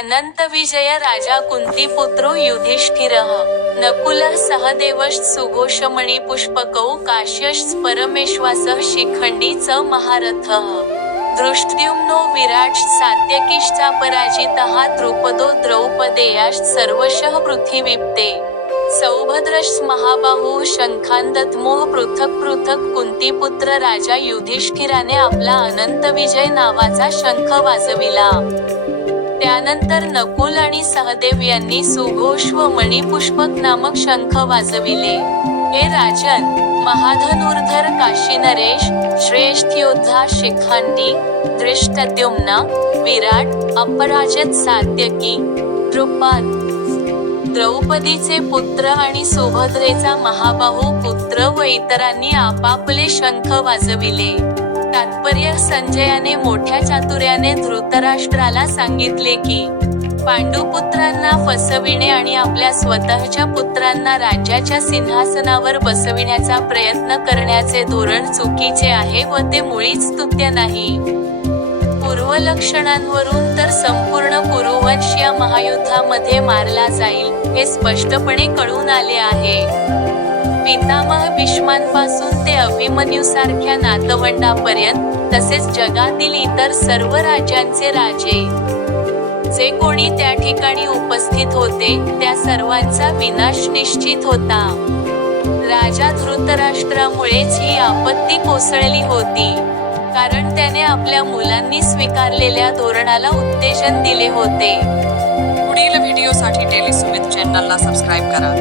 अनंतविजय राजा कुंतीपुत्रो युधिष्ठिरः नकुलः सहदेवश्च सुघोषमणिपुष्पकौ काश्यश्च परमेश्वासः शिखण्डी च महारथः दृष्टद्युम्नो विराट्श्च सात्यकीश्चापराजितः द्रुपदो द्रौपदेयाश्च सर्वशः पृथिवीप्ते सौभद्रश्च महाबाहुः शंखान् दद्मोः पृथक् पृथक् कुंतीपुत्र राजा युधिष्ठिराने आपला अनंतविजय नावाचा शंख वाजविला. त्यानंतर नकुल आणि सहदेव यांनी सुघोष व मणिपुष्पक नामक शंख वाजविले. हे राजन, महाधनुर्धर काशीनरेश, श्रेष्ठ योद्धा शिखंडी, धृष्टद्युम्न, विराट, अपराजित सात्यकी, द्रुपद, द्रौपदीचे पुत्र आणि सुभद्रेचा महाबाहू पुत्र व इतरांनी आपापले शंख वाजविले. तात्पर्य संजयाने मोठ्या चातुर्याने धृतराष्ट्राला सांगितले की पांडुपुत्रांना फसविणे आणि आपल्या स्वतःच्या पुत्रांना राज्याच्या सिंहासनावर बसविण्याचा प्रयत्न करण्याचे धोरण चुकीचे आहे व ते मुळीच स्तुत्य नाही. पूर्वलक्षणांवरून तर संपूर्ण कुरुवंश या महायुद्धामध्ये मारला जाईल हे स्पष्टपणे कळून आले आहे. पितामह भीष्मांपासून ते अभिमन्यूसारख्या नातवंडापर्यंत तसेच जगातील इतर सर्व राज्यांचे राजे जे कोणी त्या ठिकाणी उपस्थित होते त्या सर्वांचा विनाश निश्चित होता. राजा धृतराष्ट्रामुळेच ही आपत्ती कोसळली होती, कारण त्याने आपल्या मुलांनी स्वीकारलेल्या धोरणाला उत्तेजन दिले होते. पुढील व्हिडिओसाठी डेली सुमित चॅनलला सबस्क्राईब करा.